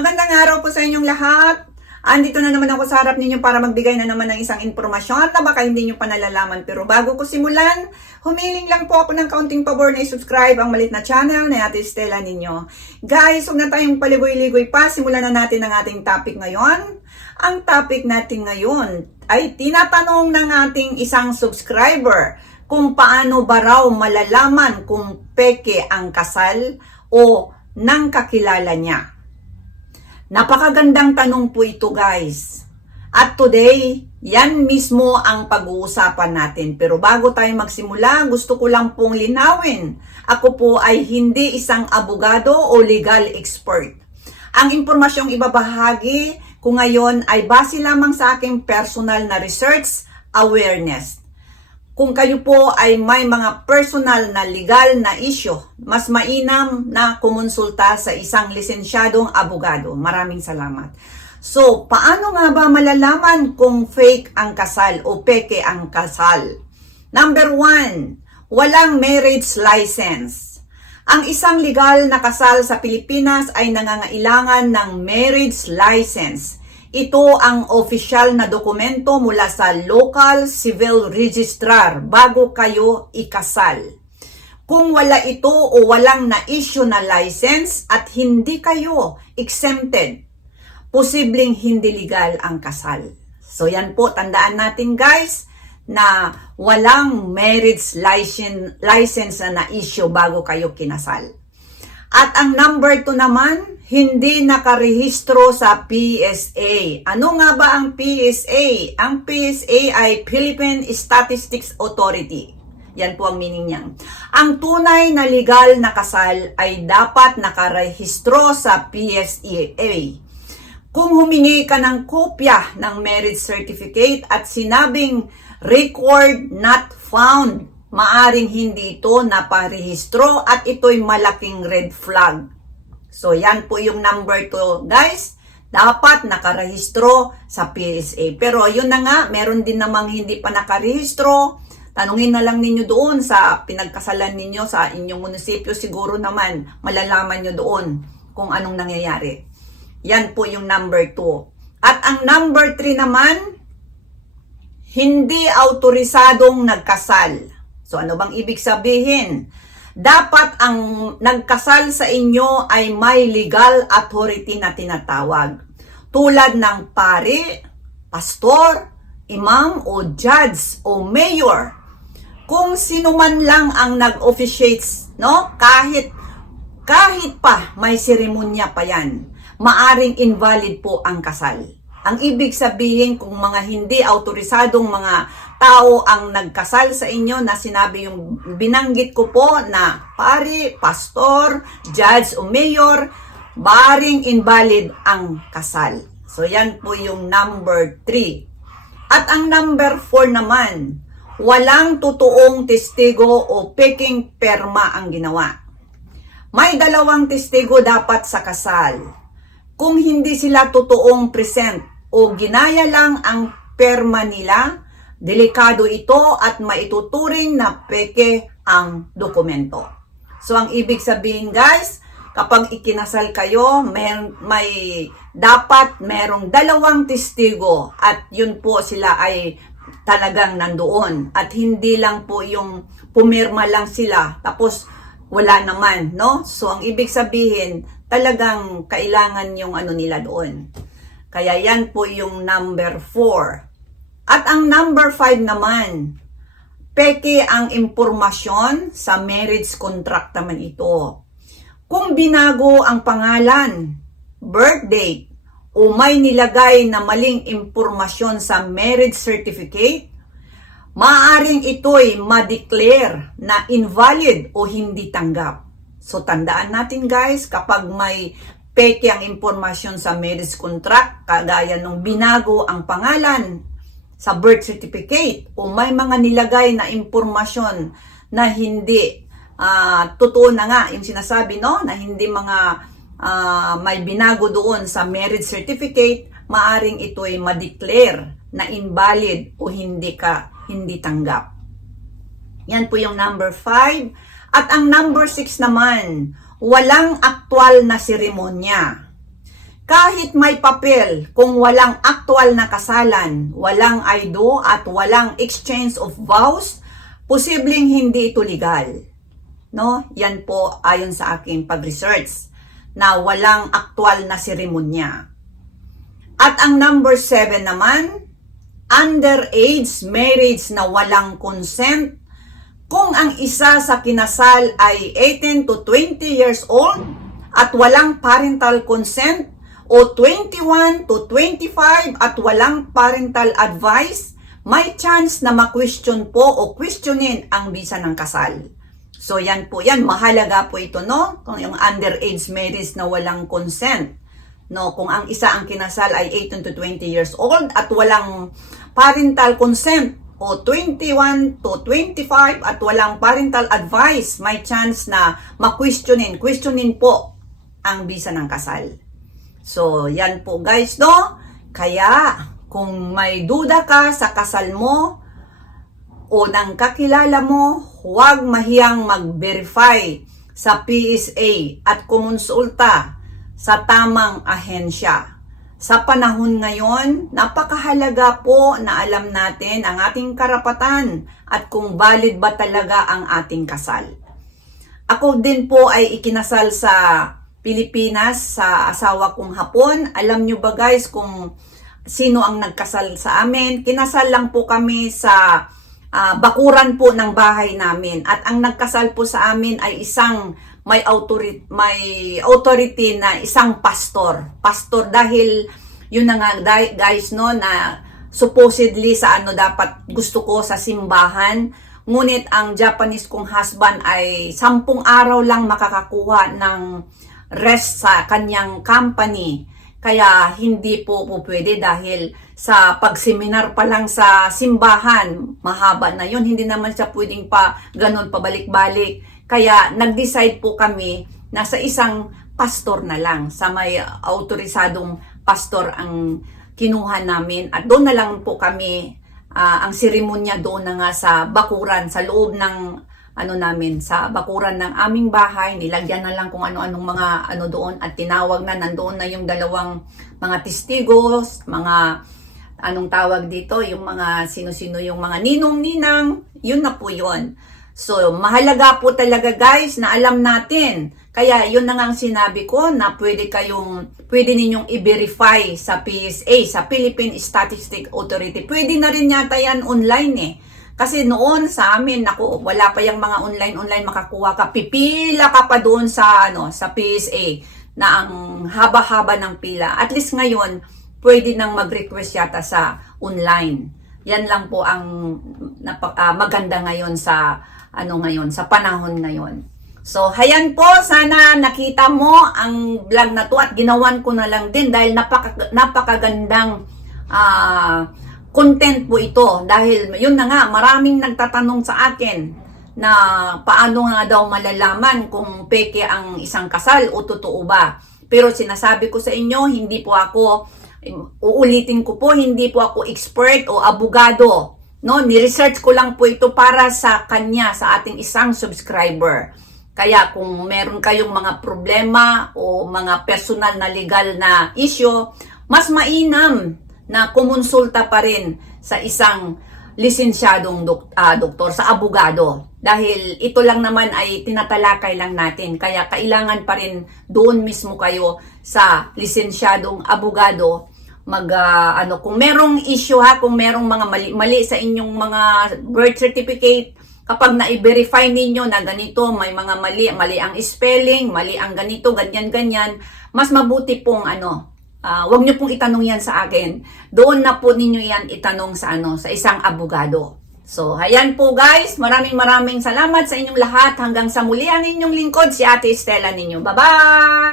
Magandang araw po sa inyong lahat. Andito na naman ako sa harap ninyo para magbigay na naman ng isang informasyon na baka hindi nyo pa nalalaman. Pero bago ko simulan, humiling lang po ako ng kaunting pabor na i-subscribe ang malit na channel na Ate Stella ninyo. Guys, huwag na tayong paligoy-ligoy pa. Simulan na natin ang ating topic ngayon. Ang topic natin ngayon ay tinatanong ng ating isang subscriber kung paano ba raw malalaman kung peke ang kasal o ng kakilala niya. Napakagandang tanong po ito guys. At today, yan mismo ang pag-uusapan natin. Pero bago tayo magsimula, gusto ko lang pong linawin. Ako po ay hindi isang abogado o legal expert. Ang impormasyong ibabahagi ko ngayon ay base lamang sa aking personal na research awareness. Kung kayo po ay may mga personal na legal na issue, mas mainam na kumonsulta sa isang lisensyadong abogado. Maraming salamat. So, paano nga ba malalaman kung fake ang kasal o peke ang kasal? Number one, walang marriage license. Ang isang legal na kasal sa Pilipinas ay nangangailangan ng marriage license. Ito ang opisyal na dokumento mula sa local civil registrar bago kayo ikasal. Kung wala ito o walang na-issue na license at hindi kayo exempted, posibleng hindi legal ang kasal. So yan po, tandaan natin guys, na walang marriage license, license na na-issue bago kayo kinasal. At ang number 2 naman, hindi nakarehistro sa PSA. Ano nga ba ang PSA? Ang PSA ay Philippine Statistics Authority. Yan po ang meaning niyan. Ang tunay na legal na kasal ay dapat nakarehistro sa PSA. Kung humingi ka ng kopya ng marriage certificate at sinabing record not found, maaring hindi ito naparehistro at ito'y malaking red flag. So, yan po yung number 2, guys. Dapat nakarehistro sa PSA. Pero yun na nga, meron din namang hindi pa nakarehistro. Tanungin na lang ninyo doon sa pinagkasalan ninyo sa inyong munisipyo. Siguro naman, malalaman nyo doon kung anong nangyayari. Yan po yung number 2. At ang number 3 naman, hindi autorisadong nagkasal. So ano bang ibig sabihin? Dapat ang nagkasal sa inyo ay may legal authority na tinatawag. Tulad ng pari, pastor, imam o judge o mayor. Kung sino man lang ang nag-officiates, no? Kahit kahit pa may seremonya pa yan, maaring invalid po ang kasal. Ang ibig sabihin kung mga hindi autorisadong mga tao ang nagkasal sa inyo na sinabi yung binanggit ko po na pari, pastor, judge o mayor, baring invalid ang kasal. So yan po yung number 3. At ang number 4 naman, walang totoong testigo o peking perma ang ginawa. May dalawang testigo dapat sa kasal kung hindi sila totoong present o ginaya lang ang perma nila, delikado ito at maituturing na peke ang dokumento. So ang ibig sabihin guys, kapag ikinasal kayo, may, may dapat merong dalawang testigo at yun po sila ay talagang nandoon at hindi lang po yung pumirma lang sila tapos wala naman, no? So, ang ibig sabihin, talagang kailangan yung ano nila doon. Kaya yan po yung number 4. At ang number 5 naman, peke ang impormasyon sa marriage contract naman ito. Kung binago ang pangalan, birth o may nilagay na maling impormasyon sa marriage certificate, maaring ito'y ma-declare na invalid o hindi tanggap. So tandaan natin guys, kapag may peke ang impormasyon sa marriage contract, kagaya nung binago ang pangalan sa birth certificate o may mga nilagay na impormasyon na hindi uh, totoo na nga yung sinasabi no na hindi mga uh, may binago doon sa marriage certificate maaring ito ay ma-declare na invalid o hindi ka hindi tanggap. Yan po yung number 5. At ang number 6 naman, walang aktwal na seremonya. Kahit may papel, kung walang aktual na kasalan, walang I do at walang exchange of vows, posibleng hindi ito legal. No? Yan po ayon sa aking pag-research na walang aktual na seremonya. At ang number 7 naman, underage marriage na walang consent kung ang isa sa kinasal ay 18 to 20 years old at walang parental consent o 21 to 25 at walang parental advice, may chance na ma-question po o questionin ang visa ng kasal. So yan po yan, mahalaga po ito no, kung yung underage marriage na walang consent. No, kung ang isa ang kinasal ay 18 to 20 years old at walang parental consent o 21 to 25 at walang parental advice, may chance na ma-questionin, questionin po ang visa ng kasal. So, yan po guys, no? Kaya, kung may duda ka sa kasal mo o ng kakilala mo, huwag mahiyang mag-verify sa PSA at kumonsulta sa tamang ahensya. Sa panahon ngayon, napakahalaga po na alam natin ang ating karapatan at kung valid ba talaga ang ating kasal. Ako din po ay ikinasal sa Pilipinas sa asawa kong Hapon. Alam nyo ba guys kung sino ang nagkasal sa amin? Kinasal lang po kami sa ah, bakuran po ng bahay namin. At ang nagkasal po sa amin ay isang may authority, may authority na isang pastor. Pastor dahil yun na nga guys no na supposedly sa ano dapat gusto ko sa simbahan. Ngunit ang Japanese kong husband ay sampung araw lang makakakuha ng rest sa kanyang company. Kaya hindi po po pwede dahil sa pagseminar pa lang sa simbahan, mahaba na yun. Hindi naman siya pwedeng pa ganun pabalik-balik. Kaya nag-decide po kami na sa isang pastor na lang, sa may autorisadong pastor ang kinuha namin. At doon na lang po kami, ah, ang seremonya doon na nga sa bakuran, sa loob ng ano namin, sa bakuran ng aming bahay, nilagyan na lang kung ano-anong mga ano doon at tinawag na, nandoon na yung dalawang mga testigos, mga anong tawag dito, yung mga sino-sino yung mga ninong-ninang, yun na po yun. So, mahalaga po talaga guys na alam natin. Kaya yun na nga ang sinabi ko na pwede kayong, pwede ninyong i-verify sa PSA, sa Philippine Statistic Authority. Pwede na rin yata yan online eh. Kasi noon sa amin, naku, wala pa yung mga online-online makakuha ka. Pipila ka pa doon sa, ano, sa PSA na ang haba-haba ng pila. At least ngayon, pwede nang mag-request yata sa online. Yan lang po ang ah, maganda ngayon sa ano ngayon, sa panahon ngayon. So, hayan po, sana nakita mo ang vlog na to at ginawan ko na lang din dahil napaka, napakagandang ah, content po ito. Dahil yun na nga, maraming nagtatanong sa akin na paano nga daw malalaman kung peke ang isang kasal o totoo ba. Pero sinasabi ko sa inyo, hindi po ako, uulitin ko po, hindi po ako expert o abogado. No, ni-research ko lang po ito para sa kanya, sa ating isang subscriber. Kaya kung meron kayong mga problema o mga personal na legal na issue, mas mainam na kumonsulta pa rin sa isang lisensyadong dok- ah, doktor, sa abogado. Dahil ito lang naman ay tinatalakay lang natin. Kaya kailangan pa rin doon mismo kayo sa lisensyadong abogado mag ah, ano kung merong issue ha kung merong mga mali, mali sa inyong mga birth certificate kapag na-verify ninyo na ganito may mga mali mali ang spelling mali ang ganito ganyan ganyan mas mabuti pong ano ah, wag niyo pong itanong yan sa akin doon na po ninyo yan itanong sa ano sa isang abogado So, ayan po guys. Maraming maraming salamat sa inyong lahat. Hanggang sa muli ang inyong lingkod, si Ate Estela ninyo. Bye-bye!